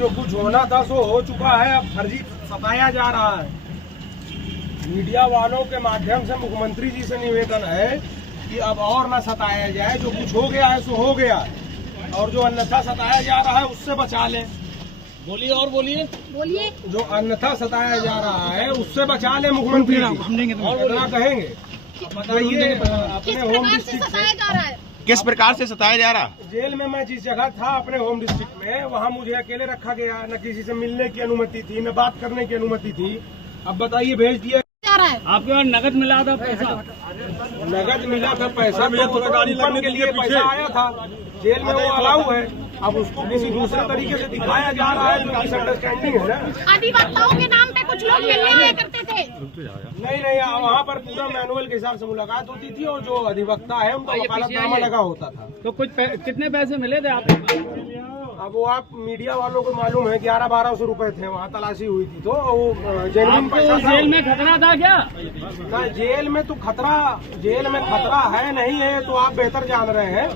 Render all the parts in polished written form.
जो कुछ होना था सो हो चुका है। अब फर्जी सताया जा रहा है। मीडिया वालों के माध्यम से मुख्यमंत्री जी से निवेदन है कि अब और न सताया जाए। जो कुछ हो गया है सो हो गया, और जो अन्यथा सताया जा रहा है उससे बचा लें। बोलिए और बोलिए जो अन्यथा सताया जा रहा है उससे बचा ले मुख्यमंत्री जी। और इतना कहेंगे। बताइए अपने होम डिस्ट्रिक्ट से किस प्रकार से सताया जा रहा? जेल में मैं जिस जगह था अपने होम डिस्ट्रिक्ट में, वहाँ मुझे अकेले रखा गया। न किसी से मिलने की अनुमति थी, न बात करने की अनुमति थी। अब बताइए भेज दिया आपके पास नगद मिला था पैसा? नगद मिला था पैसा, तो गाड़ी लगने के लिए पैसा आया था। जेल में वो अलाउ है। अब उसको किसी दूसरे तरीके से दिखाया जा रहा है, तो मिसअंडरस्टैंडिंग है ना। अधिवक्ताओं के नाम पे कुछ लोग मिलने आया करते थे। नहीं, वहाँ पर पूरा मैनुअल के हिसाब से मुलाकात होती थी, और जो अधिवक्ता है उनका वकालतनामा लगा होता था। तो कुछ कितने पैसे मिले थे आपको? अब वो आप मीडिया वालों को मालूम है, 1100-1200 रुपए थे। वहाँ तलाशी हुई थी, तो वो जेन्युइन पैसा था। जेल में खतरा था क्या? ना, जेल में खतरा है नहीं है तो आप बेहतर जान रहे हैं।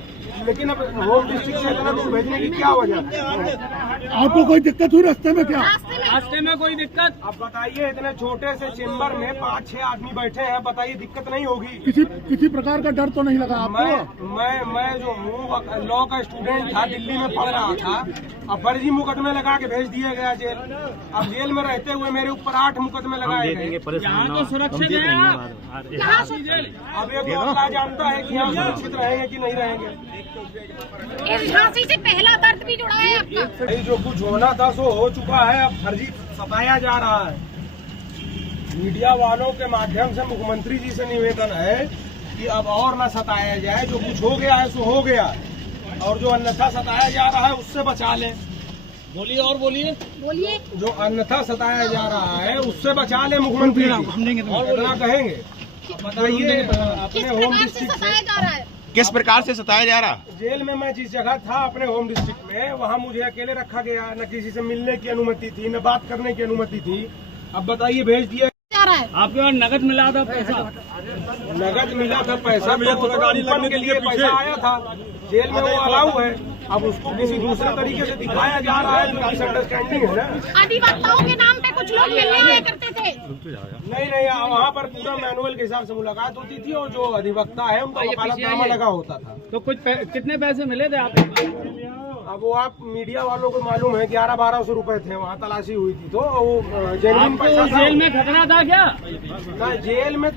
लेकिन अब होम डिस्ट्रिक्ट से इतना दूर भेजने की क्या वजह है? आपको कोई दिक्कत हुई रास्ते में क्या? रास्ते में कोई दिक्कत? अब बताइए, इतने छोटे से चेम्बर में 5-6 आदमी बैठे हैं, बताइए दिक्कत नहीं होगी? किसी प्रकार का डर तो नहीं लगा आपको? मैं जो हूँ लॉ का स्टूडेंट था, दिल्ली में पढ़ रहा था। अब फर्जी मुकदमे लगा के भेज दिया गया जेल। अब जेल में रहते हुए मेरे ऊपर 8 मुकदमे लगाए गए। यहाँ तो सुरक्षित है आप। अब ये तो अल्लाह जानता है कि यहाँ सुरक्षित रहेंगे कि नहीं रहेंगे। इस झांसी से पहला दर्द भी जुड़ा है आपका। जो कुछ होना था सो हो चुका है। अब फर्जी सताया जा रहा है। मीडिया वालों के माध्यम से मुख्यमंत्री जी से निवेदन है कि अब और न सताया जाए। जो कुछ हो गया है सो हो गया, और जो अन्यथा सताया जा रहा है उससे बचा लें। बोलिए और बोलिए जो अन्यथा सताया जा रहा है उससे बचा ले मुख्यमंत्री जी। और इतना कहेंगे। बताइए अपने होम डिस्ट्रिक्ट से किस प्रकार से सताया जा रहा? जेल में मैं जिस जगह था अपने होम डिस्ट्रिक्ट में, वहाँ मुझे अकेले रखा गया। न किसी से मिलने की अनुमति थी, न बात करने की अनुमति थी। अब बताइए भेज दिया आपके पास नगद मिला था पैसा? नगद मिला था पैसा, तो गाड़ी लगने के लिए पैसा आया था। जेल में वो अलाउ है। अब उसको किसी दूसरे तरीके से दिखाया जा रहा है, तो मिसअंडरस्टैंडिंग है ना। अधिवक्ताओं के नाम पे कुछ लोग मिलने आया करते थे। नहीं, वहाँ पर पूरा मैनुअल के हिसाब से मुलाकात होती थी, और जो अधिवक्ता है उनका वकालतनामा लगा होता था। तो कुछ कितने पैसे मिले थे आपको? अब वो आप मीडिया वालों को मालूम है, 1100-1200 रुपए थे। वहाँ तलाशी हुई थी, तो वो जेन्युइन पैसा था। जेल में खतरा था क्या? ना, जेल में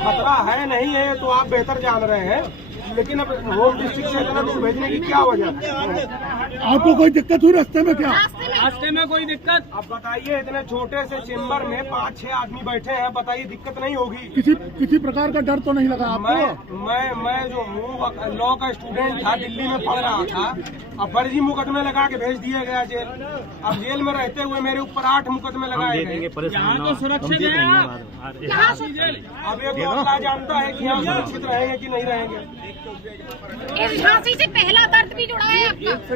खतरा है नहीं है तो आप बेहतर जान रहे हैं। लेकिन अब होम डिस्ट्रिक्ट से इतना दूर भेजने की क्या वजह है? आपको कोई दिक्कत हुई रास्ते में क्या? रास्ते में कोई दिक्कत? अब बताइए, इतने छोटे से चेम्बर में 5-6 आदमी बैठे हैं, बताइए दिक्कत नहीं होगी? किसी प्रकार का डर तो नहीं लगा आपको? मैं जो हूँ लॉ का स्टूडेंट था, दिल्ली में पढ़ रहा था। अब फर्जी मुकदमे लगा के भेज दिया गया जेल। अब जेल में रहते हुए मेरे ऊपर 8 मुकदमे लगाए गए। यहाँ तो सुरक्षित है आप। अब ये तो अल्लाह जानता है कि यहाँ सुरक्षित रहेंगे कि नहीं रहेंगे। इस झांसी से पहला दर्द भी जुड़ा है आपका।